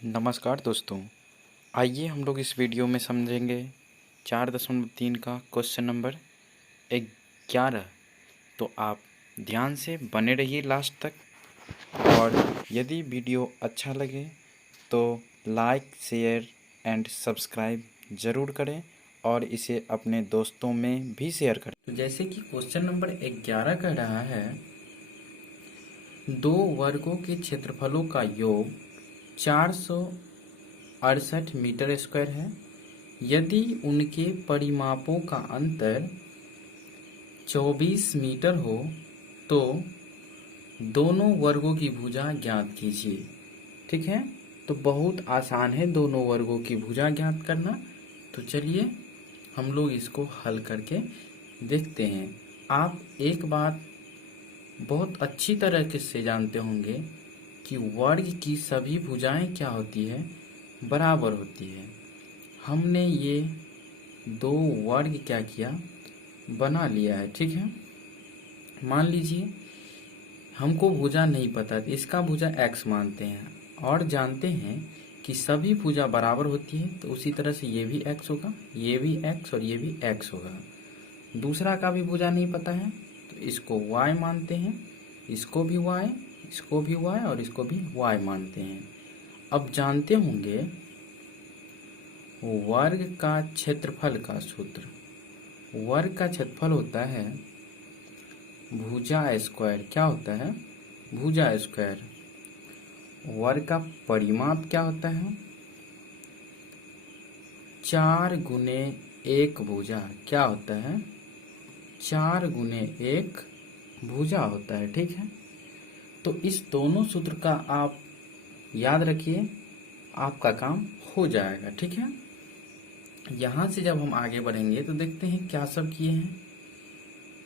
नमस्कार दोस्तों, आइए हम लोग इस वीडियो में समझेंगे 4.3 का क्वेश्चन नंबर 11। तो आप ध्यान से बने रहिए लास्ट तक। और यदि वीडियो अच्छा लगे तो लाइक, शेयर एंड सब्सक्राइब ज़रूर करें और इसे अपने दोस्तों में भी शेयर करें। तो जैसे कि क्वेश्चन नंबर 11 कह रहा है, दो वर्गों के क्षेत्रफलों का योग 468 मीटर स्क्वायर है। यदि उनके परिमापों का अंतर 24 मीटर हो तो दोनों वर्गों की भुजा ज्ञात कीजिए। ठीक है, तो बहुत आसान है दोनों वर्गों की भुजा ज्ञात करना। तो चलिए हम लोग इसको हल करके देखते हैं। आप एक बात बहुत अच्छी तरह से जानते होंगे कि वर्ग की सभी भुजाएं क्या होती है, बराबर होती है। हमने ये दो वर्ग क्या किया, बना लिया है। ठीक है, मान लीजिए हमको भुजा नहीं पता, इसका भुजा x मानते हैं और जानते हैं कि सभी भुजा बराबर होती है। तो उसी तरह से ये भी x होगा, ये भी x और ये भी x होगा। दूसरा का भी भुजा नहीं पता है तो इसको y मानते हैं, इसको भी y, इसको भी y और इसको भी y मानते हैं। अब जानते होंगे वर्ग का क्षेत्रफल का सूत्र। वर्ग का क्षेत्रफल होता है भुजा स्क्वायर। क्या होता है? भुजा स्क्वायर। वर्ग का परिमाप क्या होता है? 4 गुने 1 भुजा। क्या होता है? 4 गुने 1 भुजा होता है। ठीक है, तो इस दोनों सूत्र का आप याद रखिए, आपका काम हो जाएगा। ठीक है, यहां से जब हम आगे बढ़ेंगे तो देखते हैं क्या सब किए हैं।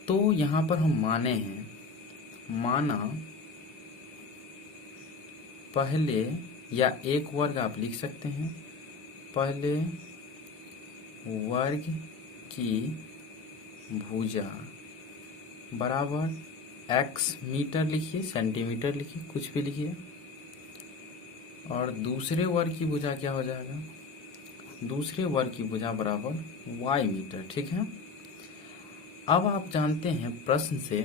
तो यहां पर हम माने हैं, माना पहले, या एक वर्ग आप लिख सकते हैं, पहले वर्ग की भुजा बराबर x मीटर लिखिए, सेंटीमीटर लिखिए, कुछ भी लिखिए। और दूसरे वर्ग की भुजा क्या हो जाएगा? दूसरे वर्ग की भुजा बराबर y मीटर। ठीक है, अब आप जानते हैं प्रश्न से,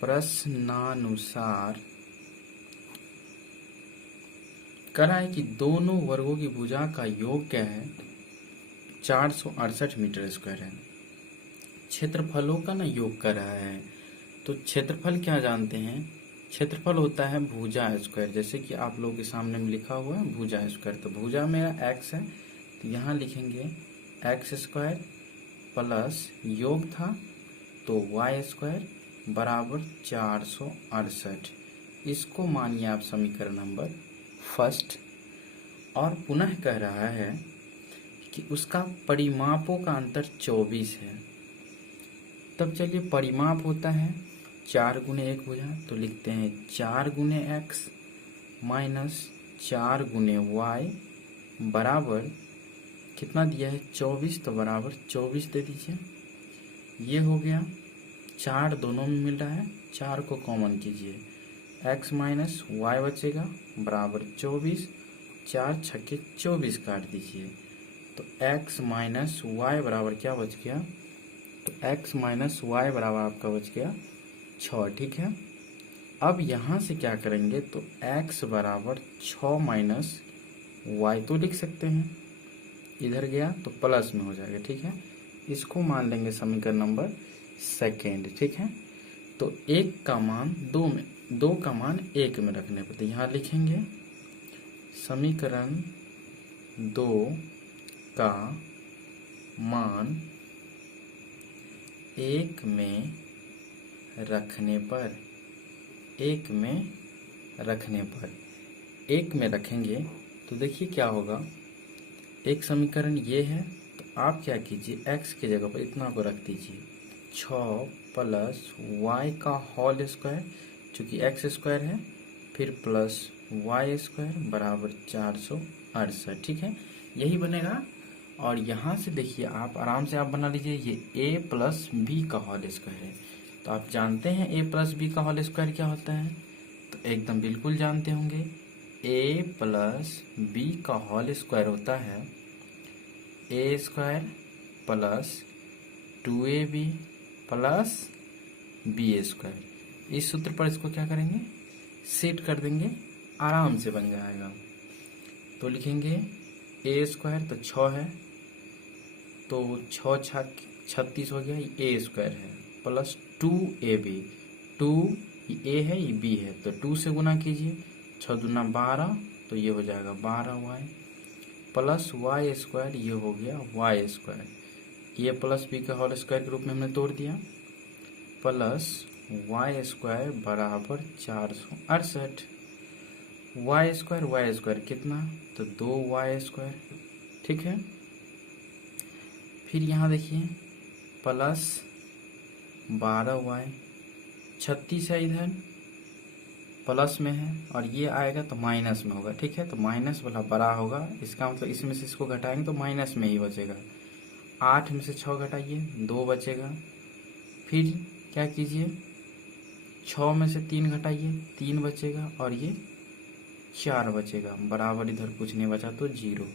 प्रश्नानुसार करा है कि दोनों वर्गों की भुजा का योग क्या है? 468 मीटर स्क्वायर है। क्षेत्रफलों का ना योग कर रहा है, तो क्षेत्रफल क्या जानते हैं? क्षेत्रफल होता है भुजा स्क्वायर। जैसे कि आप लोगों के सामने में लिखा हुआ है भुजा स्क्वायर, तो भुजा मेरा x है तो यहाँ लिखेंगे x स्क्वायर प्लस योग था तो y स्क्वायर बराबर 468। इसको मानिए आप समीकरण नंबर फर्स्ट। और पुनः कह रहा है कि उसका परिमापों का अंतर 24 है। तब चलिए, परिमाप होता है 4 गुने 1 भुजा, तो लिखते हैं 4 गुने x माइनस 4 गुने y बराबर कितना दिया है? 24, तो बराबर 24 दे दीजिए। ये हो गया, 4 दोनों में मिल रहा है, 4 को कॉमन कीजिए, x माइनस y बचेगा बराबर 24, 4 छक्के 24 काट दीजिए, तो x माइनस वाई बराबर क्या बच गया? तो x माइनस वाई बराबर आपका बच गया 6। ठीक है, अब यहाँ से क्या करेंगे? तो x बराबर 6 माइनस वाई तो लिख सकते हैं, इधर गया तो प्लस में हो जाएगा। ठीक है, इसको मान लेंगे समीकरण नंबर सेकेंड। ठीक है, तो 1 का मान 2 में, 2 का मान 1 में रखने पर, तो यहाँ लिखेंगे समीकरण 2 का मान 1 में रखने पर, 1 में रखने पर, 1 में रखेंगे तो देखिए क्या होगा। एक समीकरण ये है, तो आप क्या कीजिए, x की जगह पर इतना को रख दीजिए, 6 प्लस y का होल स्क्वायर, चूंकि x स्क्वायर है, फिर प्लस y स्क्वायर बराबर 468। ठीक है, यही बनेगा। और यहाँ से देखिए आप आराम से आप बना लीजिए, ये a प्लस बी का होल स्क्वायर है। तो आप जानते हैं a प्लस बी का होल स्क्वायर क्या होता है? तो एकदम बिल्कुल जानते होंगे, ए प्लस बी का होल स्क्वायर होता है A square plus 2ab plus B square. इस सूत्र पर इसको क्या करेंगे, सेट कर देंगे, आराम से बन जाएगा। तो लिखेंगे ए स्क्वायर तो 6 है, तो 6 छक 36 हो गया, ए स्क्वायर है प्लस 2ab, 2 ए है ये बी है, तो 2 से गुना कीजिए, 6 दूना 12, तो ये हो जाएगा 12y प्लस वाई स्क्वायर, ये हो गया वाई स्क्वायर, ये प्लस बी का होल स्क्वायर के रूप में हमने तोड़ दिया, प्लस वाई स्क्वायर बराबर 468। वाई स्क्वायर कितना, तो 2y स्क्वायर, ठीक है। फिर यहाँ देखिए प्लस 12y, 36 है इधर प्लस में है और ये आएगा तो माइनस में होगा, ठीक है। तो माइनस वाला बड़ा होगा, इसका मतलब इसमें से इसको घटाएंगे तो माइनस में ही बचेगा। 8 में से 6 घटाइए 2 बचेगा। फिर क्या कीजिए, 6 में से 3 घटाइए 3 बचेगा और ये 4 बचेगा, बराबर इधर कुछ नहीं बचा तो 0।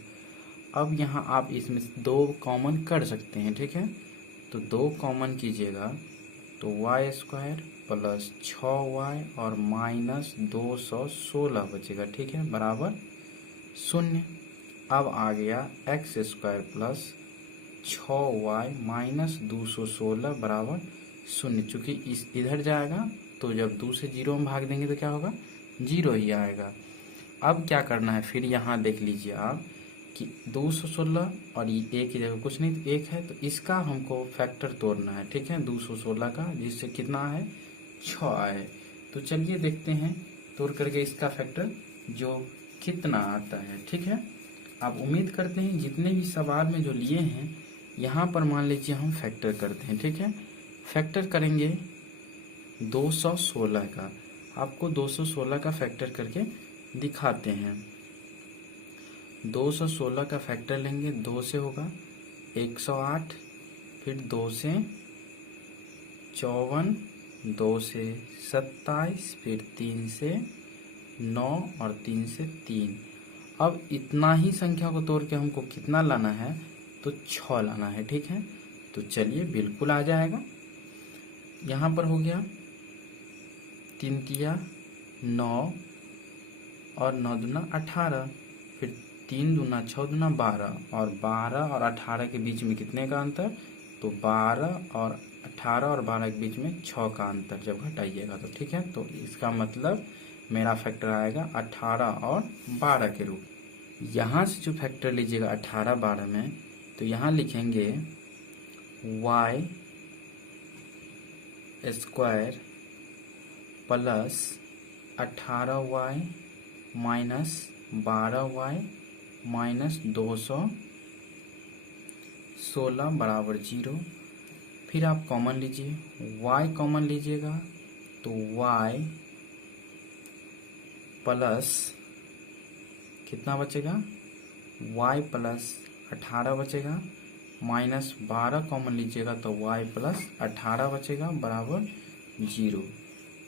अब यहाँ आप इसमें से 2 कॉमन कर सकते हैं, ठीक है। तो 2 कॉमन कीजिएगा तो वाई स्क्वायर प्लस 6y और माइनस 216 बचेगा, ठीक है, बराबर 0। अब आ गया x square plus 6y minus 216 बराबर 0। चूंकि इस इधर जाएगा तो जब 2 से 0 में भाग देंगे तो क्या होगा, 0 ही आएगा। अब क्या करना है, फिर यहाँ देख लीजिए आप कि 216 और ये एक ही जगह कुछ नहीं तो 1 है, तो इसका हमको फैक्टर तोड़ना है, ठीक है, 216 का, जिससे कितना है 6 आए। तो चलिए देखते हैं तोड़ करके इसका फैक्टर जो कितना आता है, ठीक है। आप उम्मीद करते हैं जितने भी सवाल में जो लिए हैं यहाँ पर मान लीजिए हम फैक्टर करते हैं, ठीक है। फैक्टर करेंगे 216 का, आपको 216 का फैक्टर करके दिखाते हैं। 216 का फैक्टर लेंगे, 2 से होगा 108, फिर 2 से 54, 2 से 27, फिर 3 से 9 और 3 से 3। अब इतना ही संख्या को तोड़ के हमको कितना लाना है, तो 6 लाना है, ठीक है। तो चलिए बिल्कुल आ जाएगा। यहाँ पर हो गया 3 तिया 9 और 9 दूना 18, फिर 3 दूना 6 दूना 12 और 12 और 18 के बीच में कितने का अंतर, तो 12 और 18 और 12 के बीच में 6 का अंतर जब घटाइएगा तो, ठीक है। तो इसका मतलब मेरा फैक्टर आएगा 18 और 12 के रूप। यहाँ से जो फैक्टर लीजिएगा 18 12 में, तो यहाँ लिखेंगे y square plus 18y minus 12y minus 216 बराबर 0। फिर आप कॉमन लीजिए, y कॉमन लीजिएगा तो y प्लस कितना बचेगा, y प्लस 18 बचेगा, माइनस 12 कॉमन लीजिएगा तो y प्लस 18 बचेगा बराबर 0।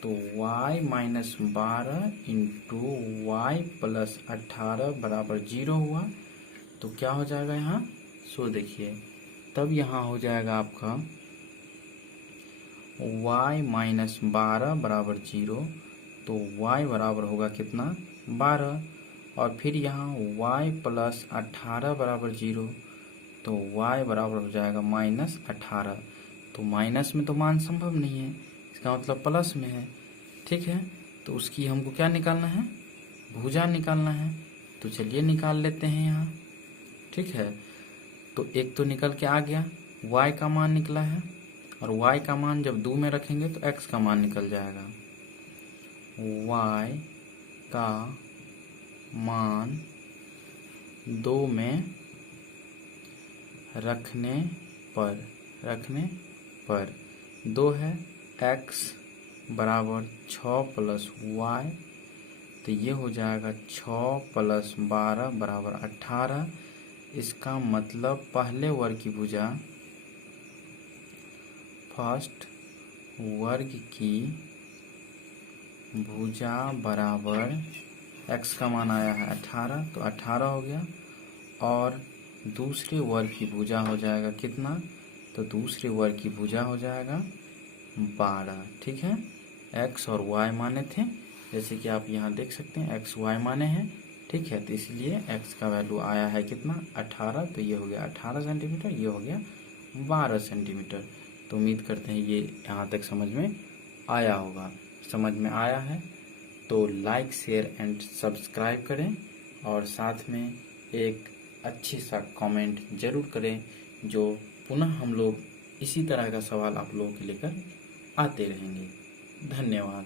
तो y minus 12 into y plus 18 बराबर 0 हुआ। तो क्या हो जाएगा यहाँ, सो देखिए तब यहाँ हो जाएगा आपका y माइनस 12 बराबर 0, तो y बराबर होगा कितना 12, और फिर यहाँ y प्लस 18 बराबर 0, तो y बराबर हो जाएगा माइनस 18। तो माइनस में तो मान संभव नहीं है, इसका मतलब प्लस में है, ठीक है। तो उसकी हमको क्या निकालना है, भुजा निकालना है। तो चलिए निकाल लेते हैं यहाँ, ठीक है। तो एक तो निकल के आ गया, y का मान निकला है, और y का मान जब 2 में रखेंगे तो x का मान निकल जाएगा। y का मान 2 में रखने पर 2 है, x बराबर 6 प्लस y, तो ये हो जाएगा 6 प्लस 12 बराबर 18। इसका मतलब पहले वर्ग की भुजा, फर्स्ट वर्ग की भुजा बराबर x का मान आया है 18, तो 18 हो गया। और दूसरे वर्ग की भुजा हो जाएगा कितना, तो दूसरे वर्ग की भुजा हो जाएगा 12। ठीक है, x और y माने थे, जैसे कि आप यहाँ देख सकते हैं x y माने हैं। ठीक है, तो इसलिए x का वैल्यू आया है कितना 18, तो ये हो गया 18 सेंटीमीटर, ये हो गया 12 सेंटीमीटर। तो उम्मीद करते हैं ये यहाँ तक समझ में आया होगा। समझ में आया है तो लाइक शेयर एंड सब्सक्राइब करें, और साथ में एक अच्छी सा कमेंट जरूर करें, जो पुनः हम लोग इसी तरह का सवाल आप लोगों के लेकर आते रहेंगे। धन्यवाद।